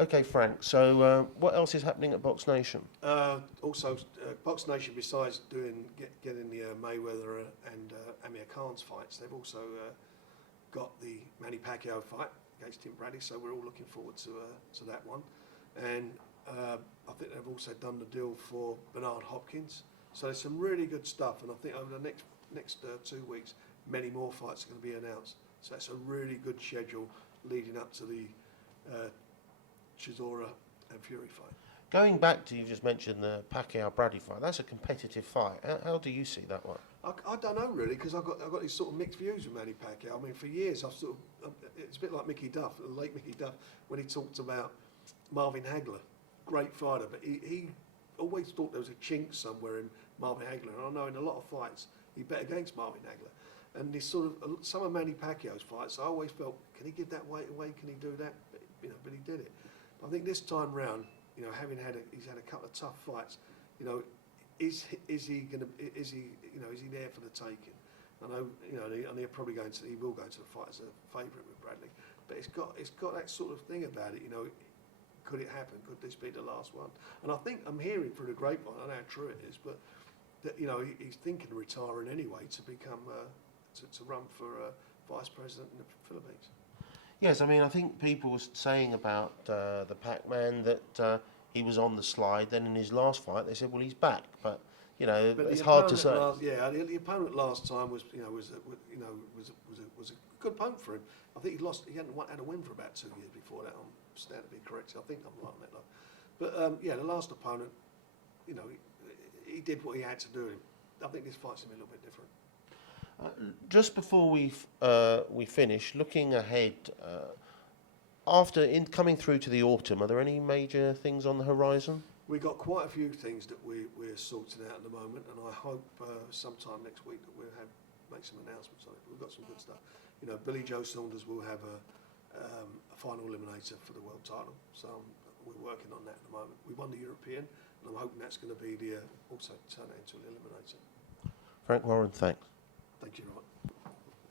Okay, Frank. So what else is happening at BoxNation? Also, BoxNation, besides getting the Mayweather and Amir Khan's fights, they've also got the Manny Pacquiao fight against Tim Bradley. So we're all looking forward to that one. And I think they've also done the deal for Bernard Hopkins. So there's some really good stuff. And I think over the next 2 weeks, many more fights are going to be announced. So it's a really good schedule leading up to the Chisora and Fury fight. Going back to, you just mentioned the Pacquiao-Bradley fight. That's a competitive fight. How do you see that one? I don't know really, because I've got these sort of mixed views with Manny Pacquiao. I mean, for years it's a bit like Mickey Duff, the late Mickey Duff, when he talked about Marvin Hagler, great fighter, but he always thought there was a chink somewhere in Marvin Hagler. And I know in a lot of fights he bet against Marvin Hagler. And this sort of some of Manny Pacquiao's fights, I always felt, can he give that weight away? Can he do that? But he did it. But I think this time round, he's had a couple of tough fights. Is he there for the taking? I know, and he will go into the fight as a favourite with Bradley. But it's got that sort of thing about it. Could it happen? Could this be the last one? And I think I'm hearing through the grapevine, I don't know how true it is, but that he's thinking of retiring anyway to become to run for vice president in the Philippines. Yes, I mean, I think people were saying about the Pacman that he was on the slide. Then in his last fight, they said, well, he's back. But it's hard to say. The opponent last time was a good opponent for him. I think he hadn't had a win for about 2 years before that. I'm stand to be corrected. I think I'm right on that though. But the last opponent, he did what he had to do. I think this fight's gonna be a little bit different. Just before we finish, looking ahead, after coming through to the autumn, are there any major things on the horizon? We've got quite a few things that we're sorting out at the moment, and I hope sometime next week that we'll make some announcements on it. We've got some good stuff. Billy Joe Saunders will have a final eliminator for the world title, so we're working on that at the moment. We won the European, and I'm hoping that's going to be also turn it into an eliminator. Frank Warren, thanks. Thank you, Robert.